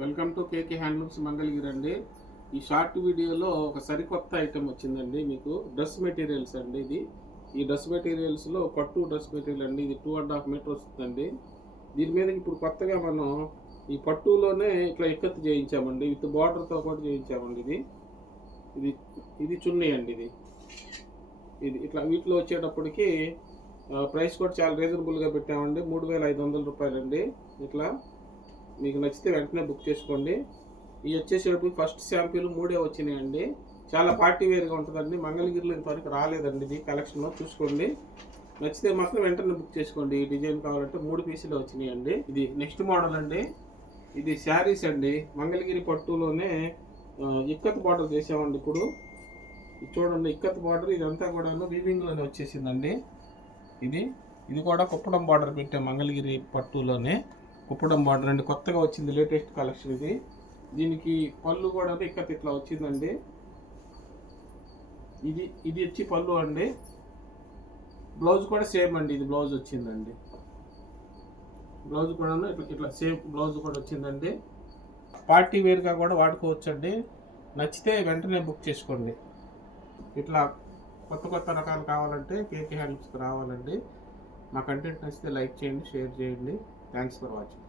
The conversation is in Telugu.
Welcome to KK handlooms Mangalagiri అండి. ఈ షార్ట్ వీడియోలో ఒక సరికొత్త ఐటెం వచ్చిందండి. మీకు డ్రెస్ మెటీరియల్స్ అండి. ఈ డ్రెస్ మెటీరియల్స్లో పట్టు డ్రెస్ మెటీరియల్ అండి. ఇది 2.5 మీటర్ వస్తుందండి. దీని మీద ఇప్పుడు కొత్తగా మనం ఈ పట్టులోనే ఇట్లా ఇక్కత్తు చేయించామండి. విత్ బార్డర్తో పాటు చేయించామండి. ఇది ఇది చున్నీ అండి. ఇది ఇట్లా వీటిలో వచ్చేటప్పటికి ప్రైస్ కూడా చాలా రీజనబుల్గా పెట్టామండి. 3,500 రూపాయలండి. ఇట్లా మీకు నచ్చితే వెంటనే బుక్ చేసుకోండి. ఇవి వచ్చేసేటప్పుడు ఫస్ట్ శాంపిల్ 3 వచ్చినాయండి. చాలా పార్టీ వేర్గా ఉంటుందండి. మంగళగిరిలో ఇంతవరకు రాలేదండి. ఇది కలెక్షన్లో చూసుకోండి. నచ్చితే మాత్రం వెంటనే బుక్ చేసుకోండి. ఈ డిజైన్ కావాలంటే 3 పీసులు వచ్చినాయండి. ఇది నెక్స్ట్ మోడల్ అండి. ఇది శారీస్ అండి. మంగళగిరి పట్టులోనే ఇక్కత్ బార్డర్ చేసామండి. ఇప్పుడు చూడండి, ఇక్కత్ బార్డర్ ఇదంతా కూడాను వీవింగ్లోనే వచ్చేసిందండి. ఇది కూడా కుప్పడం బార్డర్ పెట్టాం మంగళగిరి పట్టులోనే. కుప్పడం బార్డర్ అండి, కొత్తగా వచ్చింది, లేటెస్ట్ కలెక్షన్ ఇది. దీనికి పళ్ళు కూడా ఇక్కత్ ఇట్లా వచ్చిందండి. ఇది వచ్చి పళ్ళు అండి. బ్లౌజ్ కూడా సేమ్ అండి. ఇది బ్లౌజ్ వచ్చిందండి. బ్లౌజ్ కూడా ఇట్లా సేమ్ బ్లౌజ్ కూడా వచ్చిందండి. పార్టీ వేర్గా కూడా వాడుకోవచ్చండి. నచ్చితే వెంటనే బుక్ చేసుకోండి. ఇట్లా కొత్త రకాలు కావాలంటే కేకే హ్యాండ్లూమ్స్కి రావాలండి. మా కంటెంట్ నచ్చితే లైక్ చేయండి, షేర్ చేయండి. Thanks for watching.